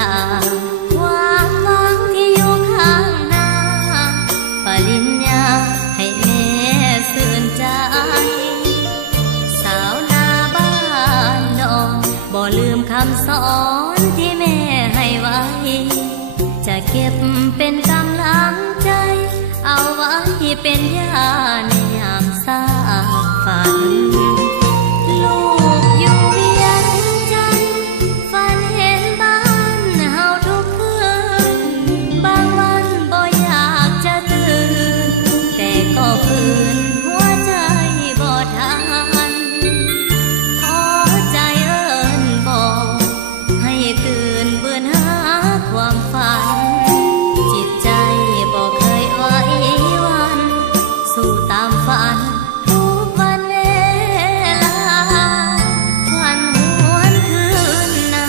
ลาความหวังที่อยู่ข้างหน้าปริญญาให้แม่สื่นใจสาวนาบ้านดอนบ่ลืมคำสอนที่แม่ให้ไว้จะเก็บเป็นกำลังใจเอาไว้เป็นยาในยามสร้างฝันลูกอยู่เวียงจันทน์ฝันเห็นบ้านเฮาทุกคืนบางวันบ่อยากจะตื่นแต่ก็ฝืนหัวใจบ่ทันขอใจเอิ้นบอกให้ตื่นเบื่อหาความฝันจิตใจบ่เคยไหววันสู่ตามฝันทุกวันเวลาวันหวนคืนนา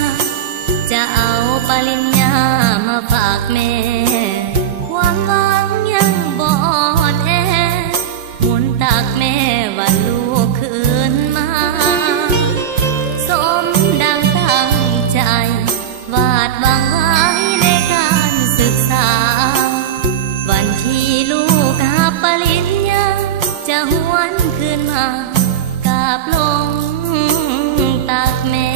จะเอาปริญญามาฝากแม่ความหวังยังบ่แท้หมุนตักแม่ว่าลูกคืนมาสมดังตั้งใจวาดหวังไว้ในการศึกษาวันที่ลูกหาปริญญาจะหวนคืนมากราบลงตักแม่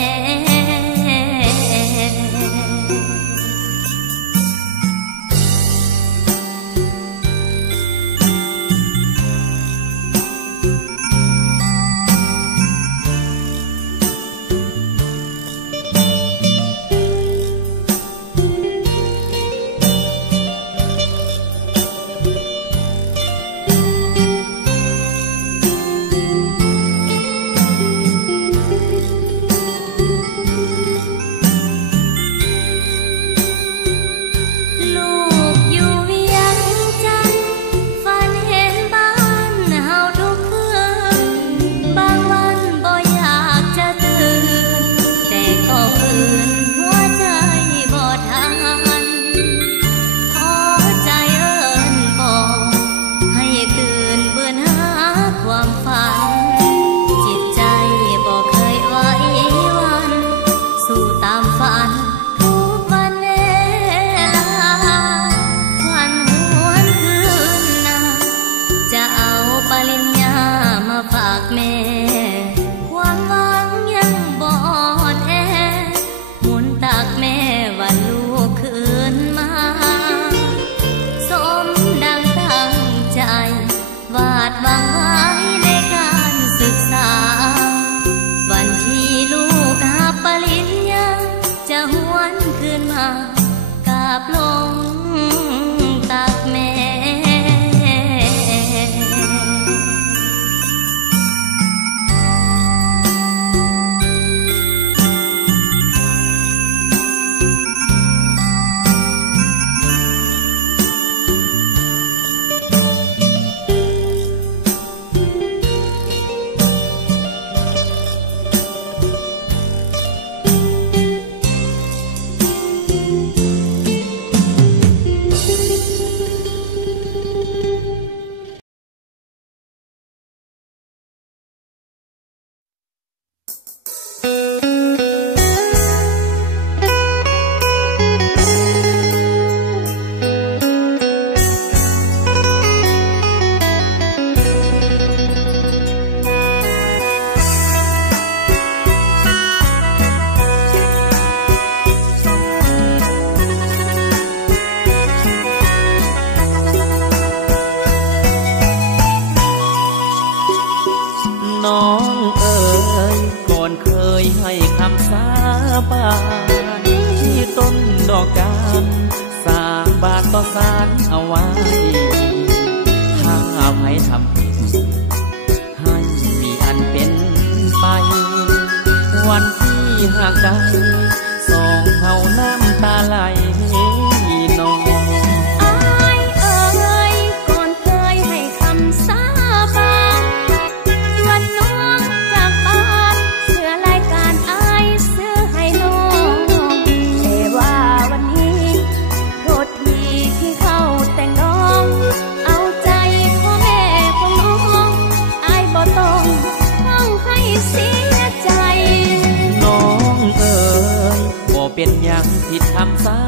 เป็นอย่างผิด คำสา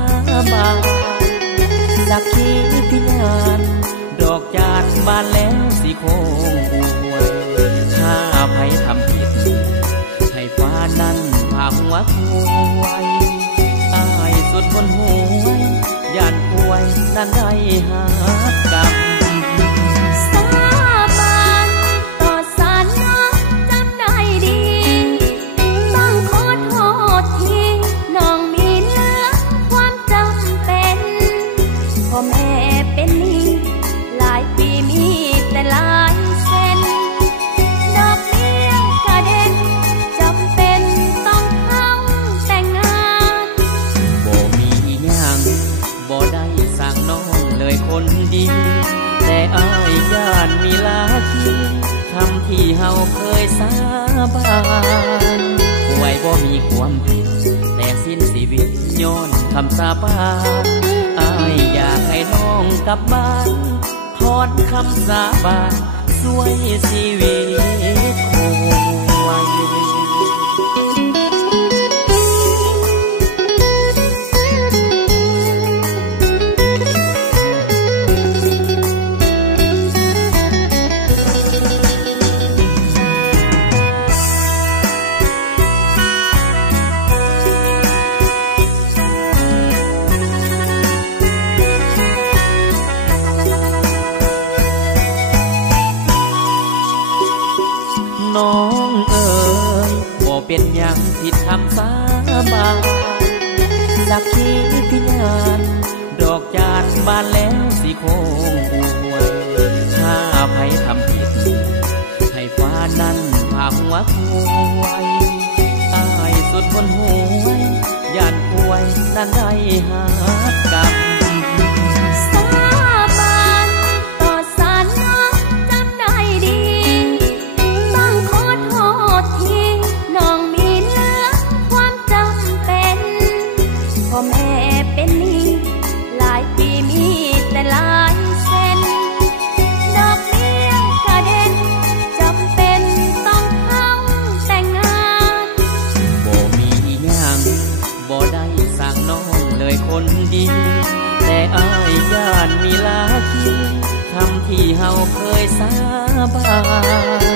บานสักขีพิญาณดอกจานบานแล้วสิโคงอวยถ้าไผทำผิดให้ฟ้านั้นพาหัวควายตายสุดคนหวยย่านป่วยนั่นได้หากรรมสาบานต่อสารน้องจำได้ดีต้องขอโทษทีน้องมีเหลือความจำเป็นพ่อแม่เป็นหนี้หลายปีมีแต่หลายเส้นดอกเบี้ยกระเด็นจำเป็นต้องเข้าแต่งงานบ่มีหยังบ่ได้สร้างน้องเลยคนดีแต่อ้ายย่านมีลาคีคำที่เฮาเคยสาบานป่วยบ่มีความผิดแต่สิ้นชีวิตย้อนคำสาบานอ้ายอยากให้น้องกลับบ้านถอนคำสาบานช่วยชีวิตคงไว้น้องเอ๋ยบ่เป็นหยังผิดคำสาบานสักขีพิญาณดอกจานบานแล้วสิโคงอวยถ้าไผทำผิดให้ฟ้านั้นพาหัวควายตายสุดคนหวยย่านป่วยนั่นได้หากรรมสาบานต่อสารน้องจำได้ดีต้องขอโทษทีน้องมีเหลือความจำเป็นพ่อแม่เป็นหนี้หลายปีมีแต่หลายเส้นดอกเบี้ยกระเด็นจำเป็นต้องเข้าแต่งงานบ่มีหยังบ่ได้สร้างน้องเลยคนดีแต่อ้ายย่านมีลาคีคำที่เฮาเคยสาบา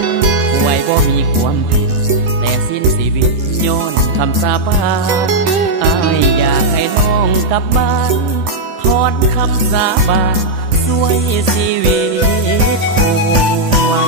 นป่วยบ่มีความผิดแต่สิ้นชีวิตย้อนคำสาบานอ้ายอยากให้น้องกลับบ้านถอนคำสาบานช่วยชีวิตคงไว้